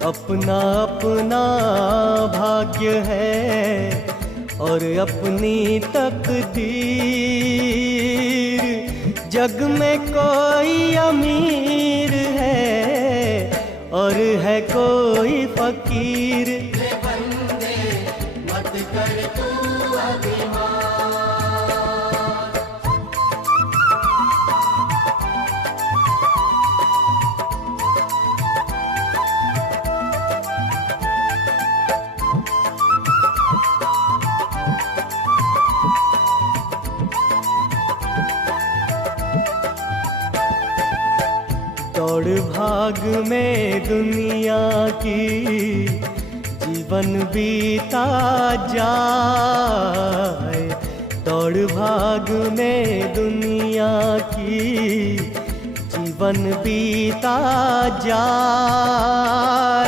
अपना अपना भाग्य है और अपनी तकदीर। जग में कोई अमीर है और है कोई फकीर। बंदे मत कर तू अभिमान। दौड़ भाग में दुनिया की जीवन बीता जाए। दौड़ भाग में दुनिया की जीवन बीता जाए।